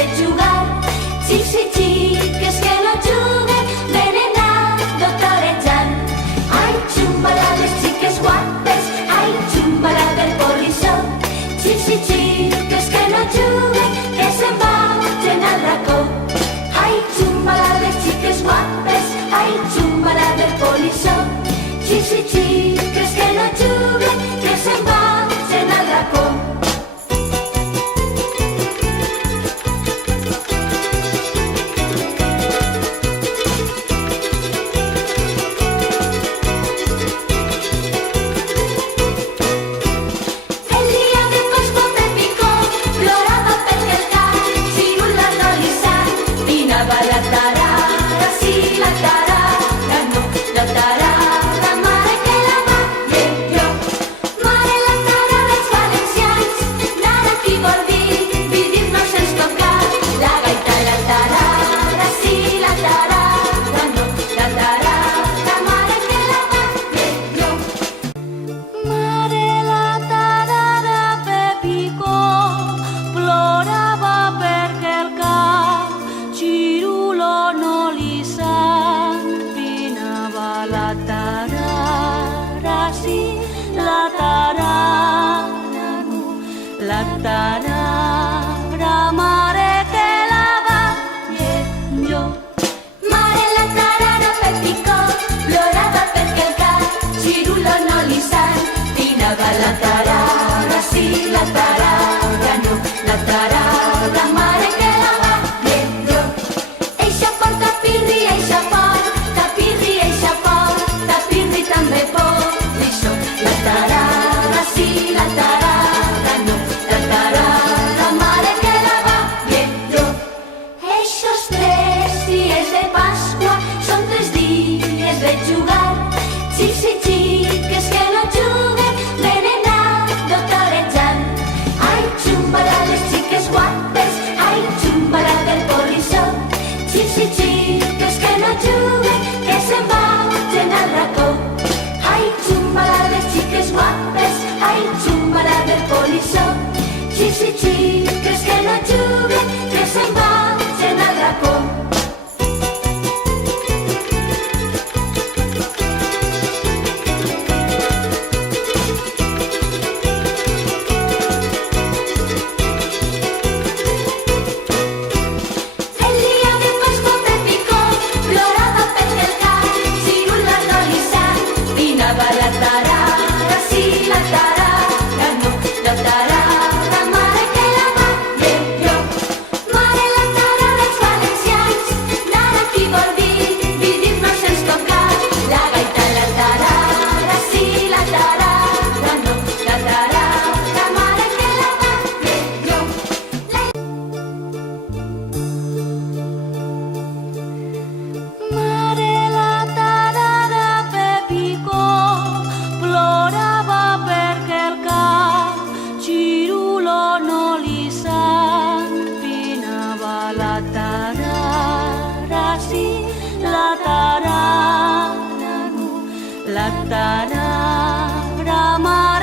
de jugar. Xics i xiques que no juguen venen a doctorejant. Ai, xumbala les xiques guapes, ai, xumbala del polissó. Xics i xiques que no juguen que se'n vagin al racó. Ai, xumbala les xiques guapes, ai, xumbala del polissó. Xics i xiques que no juguen que se'n vagin al racó. La tarara, mare que la va jo. Mare la tarara Pepicó plorava perquè el cap Cirulo no li s'entinava. La tarara sí, la tarara no, la tarara mare que la va jo. Eixa porta pirri, eixa porta pirri, eixa porta pirri també polissó. La tarara sí, la tarara no, la tarara mare que la va jo. Eixos 3 dies de Pasqua són 3 dies de jugar. Xics i xiques que no juguen venen a doctorejant. Ai, xumbala les xiques guapes, ai, xumbala del polissó. Xics i xiques que no juguen que se'n vagin al racó. Ai, xumbala les xiques guapes, ai, xumbala del polissó. Xics i xiques que no juguen que se'n vagin al racó. El dia de Pasqua Pepicó plorava perquè el cap Cirulo no li s'entinava. La tarara sí, la tarara no, la tarara mare que la va jo. Mare la tarara dels valencians, d'ara qui vol dir-nos sense tocar la gaita. La tarara sí, la tarara no, la tarara mare que la va jo. Mare la tarara Pepicó plorava perquè el cap Cirulo no li s'entinava. La tarara sí, la tarara no, la tarara mare